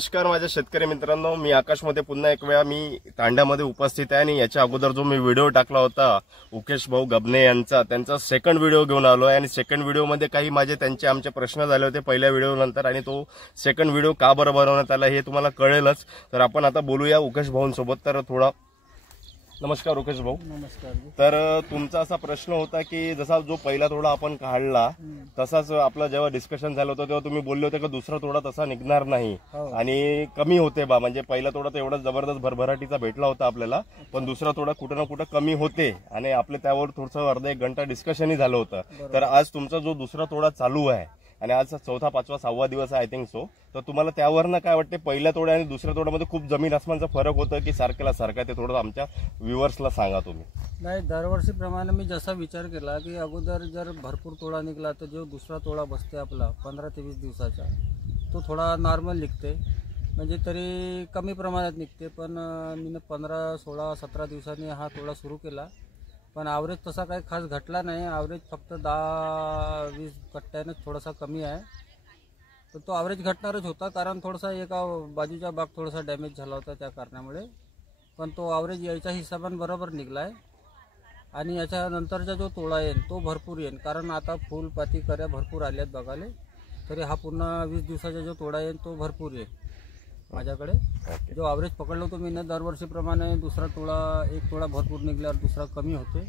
नमस्कार माझ्या शेतकरी मित्रांनो, मी आकाश मध्ये पुन्हा एक वेळा मी तांड्यामध्ये उपस्थित आहे आणि याच्या अगोदर जो मी व्हिडिओ टाकला होता उकेश भाऊ गबने यांचा, त्यांचा सेकंड व्हिडिओ घेऊन आलो आहे आणि सेकंड व्हिडिओ मध्ये काही माझे आमचे प्रश्न झाले होते पहिल्या व्हिडिओ नंतर आणि तो सेकंड व्हिडिओ का बरं बनवण्यात आला हे तुम्हाला कळेलच। तर आपण आता बोलूया उकेश भाऊंसोबत। तर थोडा नमस्कार उकेश भाऊ। नमस्कार। तर तुमचा असा प्रश्न होता की जसा जो पहिला तोडा आपण काढला तसाच आपला जेव्हा डिस्कशन झालं होतं तेव्हा तुम्ही बोलले होते की दुसरा तोडा तसा निघणार नाही आणि कमी होते बा, म्हणजे पहिला तोडा तर एवढा जबरदस्त भरभराटीचा भेटला होता आपल्याला, पण दुसरा तोडा कुठं ना कुठं कमी होते आणि आपले त्यावर थोडंसं अर्धा एक घंटा डिस्कशनही झालं होतं। तर आज तुमचा जो दुसरा तोडा चालू आहे आणि आज चौथा पाचवा सहावा दिवस आहे आय थिंक सो, तर तुम्हाला त्यावरनं काय वाटते पहिल्या तोड्या आणि दुसऱ्या तोड्यामध्ये खूप जमीन आसमानचा फरक होतं की सारख्याला सारखा, ते थोडं आमच्या व्ह्युअर्सला सांगा तुम्ही। नाही, दरवर्षीप्रमाणे मी जसा विचार केला की अगोदर जर भरपूर तोडा निघला तर जो दुसरा तोडा बसते आपला 15 ते 20 दिवसाचा तो थोडा नॉर्मल निघते, म्हणजे तरी कमी प्रमाणात निघते, पण मी 15, 16, 17 दिवसांनी हा तोडा सुरू केला, पण ॲव्हरेज तसा काही खास घटला नाही। ॲव्हरेज फक्त 10-20 कट्ट्यानेच थोडासा कमी आहे, तर तो ॲव्हरेज घटणारच होता कारण थोडासा एका बाजूचा भाग थोडासा डॅमेज झाला होता त्या कारणामुळे, पण तो ॲव्हरेज याच्या हिशोबाने बरोबर निघला आहे आणि याच्यानंतरचा जो तोडा येईल तो भरपूर येईल कारण आता फुलपाती कर्या भरपूर आल्यात बघाले, तरी हा पुन्हा 20 दिवसाचा जो तोडा येईल तो भरपूर येईल माझ्याकडे। जो ॲव्हरेज पकडलो तो मी दरवर्षीप्रमाणे दुसरा तोडा एक तोडा भरपूर निघल्यावर दुसरा कमी होते,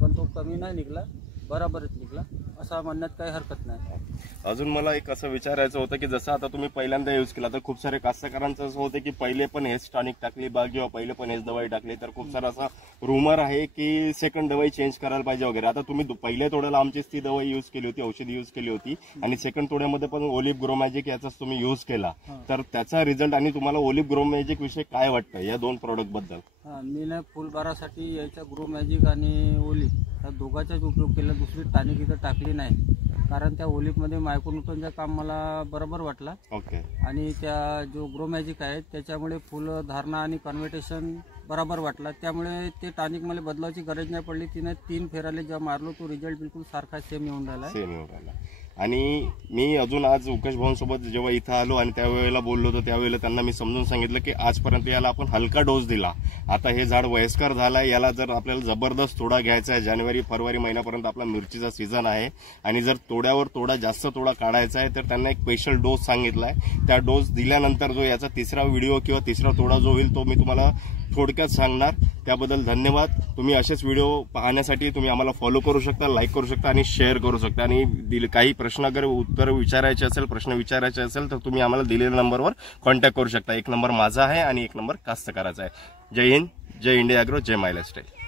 पण तो कमी नाही निघला, बराबरच निघला असा म्हणण्यात काही हरकत नाही। अजून मला एक असं विचारायचं होतं की जसं आता तुम्ही पहिल्यांदा यूज केला तर खूप सारे कास्तकारांचं असं होतं की पहिले पण हेच टॉनिक टाकली बा किंवा पहिले पण हेच दवाई टाकली, तर खूप सारा असा रुमर आहे की सेकंड दवाई चेंज करायला पाहिजे वगैरे। आता तुम्ही पहिल्या तोड्याला आमचीच ती दवाई यूज केली होती, औषधी यूज केली होती आणि सेकंड तोड्यामध्ये पण ओलिव्ह ग्रो मॅजिक याचाच तुम्ही यूज केला, तर त्याचा रिझल्ट आणि तुम्हाला ओलिव्ह ग्रो मॅजिक विषयी काय वाटतं या दोन प्रोडक्ट बद्दल? मी ना फुलबारासाठी याचा ग्रो मॅजिक आणि ओलिव्ह या दोघांचाच उपयोग केला, दुसरी टॉनिक इथं टाकली नाही कारण त्या ओलिव्हमध्ये मायक्रोन्यूट्रनचं काम मला बरोबर वाटला। ओके। आणि त्या जो ग्रो मॅजिक आहे त्याच्यामुळे फुल धारणा आणि कन्व्हर्टेशन बरोबर वाटला, त्यामुळे ते टॉनिक मला बदलायची गरज नाही पडली। तिने 3 फेराले जेव्हा मारलो तो रिझल्ट बिलकुल सारखा सेम येऊन राहिला। आणि मी अजून आज उकेश भाऊंसोबत जेव्हा इथं आलो आणि त्यावेळेला बोललो होतो त्यावेळेला त्यांना मी समजून सांगितलं की आजपर्यंत याला आपण हलका डोस दिला, आता हे झाड वयस्कर झालंय, याला जर आपल्याला जबरदस्त तोडा घ्यायचा आहे, जानेवारी फरवरी महिन्यापर्यंत आपला मिरचीचा सीझन आहे आणि जर तोड्यावर तोडा जास्त तोडा काढायचा आहे तर त्यांना एक स्पेशल डोस सांगितलाय। त्या डोस दिल्यानंतर जो याचा तिसरा व्हिडिओ किंवा तिसरा तोडा जो होईल तो मी तुम्हाला थोडक्यात सांगणार। त्याबद्दल धन्यवाद। तुम्ही असेच व्हिडिओ पाहण्यासाठी तुम्ही आम्हाला फॉलो करू शकता, लाईक करू शकता आणि शेअर करू शकता, आणि काही प्रश्न अगर उत्तर विचारायचे असेल, प्रश्न विचारायचे असेल तर तुम्ही आम्हाला दिलेल्या नंबरवर कॉन्टॅक्ट करू शकता। एक नंबर माझा आहे आणि एक नंबर कास्तकाराचा आहे। जय हिंद, जय इंडिया ॲग्रो, जय माय लाईफस्टाईल।